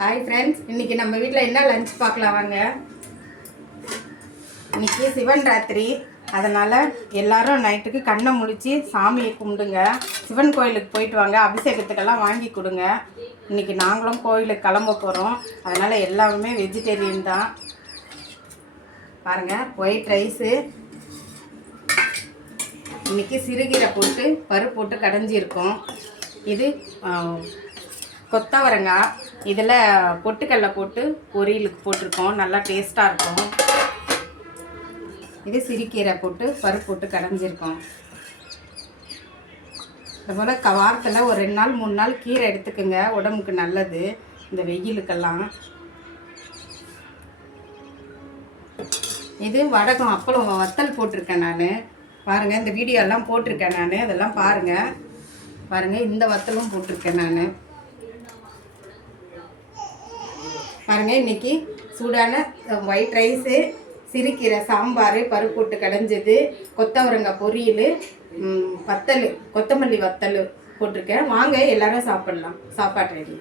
Hi friends, இன்றைக்கி நம்ம வீட்டில் என்ன லஞ்ச் பார்க்கலாம் வாங்க. இன்றைக்கி சிவன் ராத்திரி, அதனால் எல்லோரும் நைட்டுக்கு கண்ணை முழித்து சாமியை கும்பிடுங்க. சிவன் கோயிலுக்கு போயிட்டு வாங்க, அபிஷேகத்துக்கெல்லாம் வாங்கி கொடுங்க. இன்றைக்கி நாங்களும் கோயிலுக்கு கிளம்ப போகிறோம், அதனால் எல்லாருமே வெஜிடேரியன் தான். பாருங்கள், ஒயிட் ரைஸு, இன்றைக்கி சிறுகீரை போட்டு பருப்பு போட்டு கடைஞ்சிருக்கோம். இது கொத்தவரங்காய், இதில் பொட்டுக்கடலை போட்டு பொரியலுக்கு போட்டிருக்கோம், நல்லா டேஸ்ட்டாக இருக்கும். இது சிறுகீரை போட்டு பருப்பு போட்டு கடைஞ்சிருக்கோம். அதுபோல் வாரத்தில் ஒரு 2 நாள் 3 நாள் கீரை எடுத்துக்கோங்க, உடம்புக்கு நல்லது இந்த வெயிலுக்கெல்லாம். இது வடகம் அப்பளம் வத்தல் போட்டிருக்கேன் நான். பாருங்கள், இந்த வீடியோ எல்லாம் போட்டிருக்கேன் நான், அதெல்லாம் பாருங்கள். இந்த வத்தலும் போட்டிருக்கேன் நான். பாருங்கள், இன்றைக்கி சூடான ஒயிட் ரைஸு, சிறுகீரை சாம்பார், பருப்பு போட்டு கடைஞ்சது, கொத்தவரங்காய் பொரியல், வத்தல், கொத்தமல்லி வத்தல் போட்டிருக்கேன். வாங்க எல்லோரும் சாப்பிட்லாம். சாப்பாடு ரெடி.